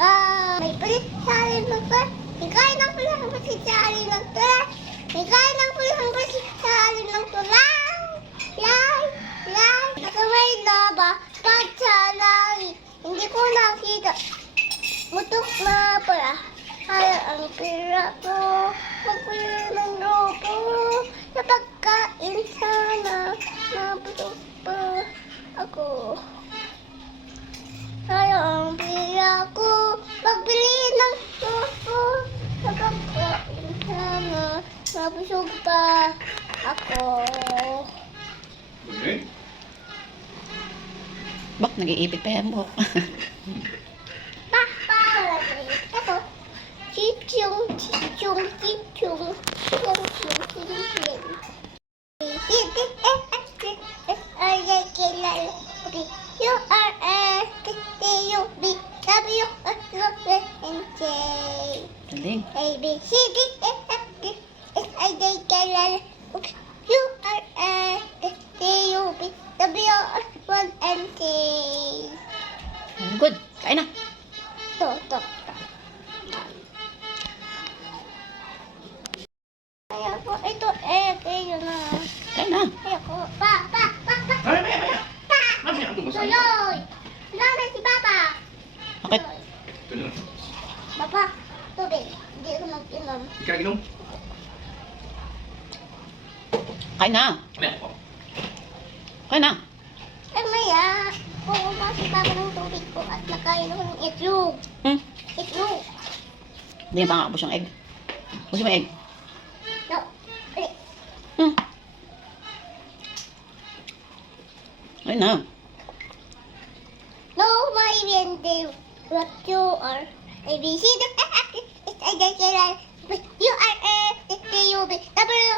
May palit sa alin ng pala. Hikain ng pala ang pasit sa alin ng pala. Hikain ng pala ang pasit sa alin ng pala. Lay. Ako may laba. Pag sa langit. Hindi ko nakita. Mutok na pala. Ay, ang pira ko. Magpira ng loko. Sa pagkain sana. Nabutok pa ako. Ay, ang pira ko. Magbili ng loko. Sa pagkain sana. Nabusog pa ako. Okay. Bak, nag-iipit pa yan buhok. Ako. Chichung. Ay, kilala. Okay. You are a T-U-B W N J Galing. A B C D E F G H I J kilala. Okay. You are a T-U-B W N J. Good. Kain na. To. Ayoko. Ito, kayo na. Kain na. Ayoko. Pa. Ay, maya. Mamaya, ando ba sa Tuloy! Tuloy na si Papa! Bakit? Ito na lang. Papa, tubig. Hindi ako mag-inom. Ikaw inom? Kain na. Maya po. Kain na. Ay, maya. Kukuha si Papa ng tubig ko at nakain ako ng itlog. Itlog. Hindi pa nga ubos yung egg. Ubos mo yung egg. No. Kain na. No, my friend, what you are. A, B, C, D, E, F, G, H, I, J, K, L, M, N, O, P, Q, R, S, T, U, V, W,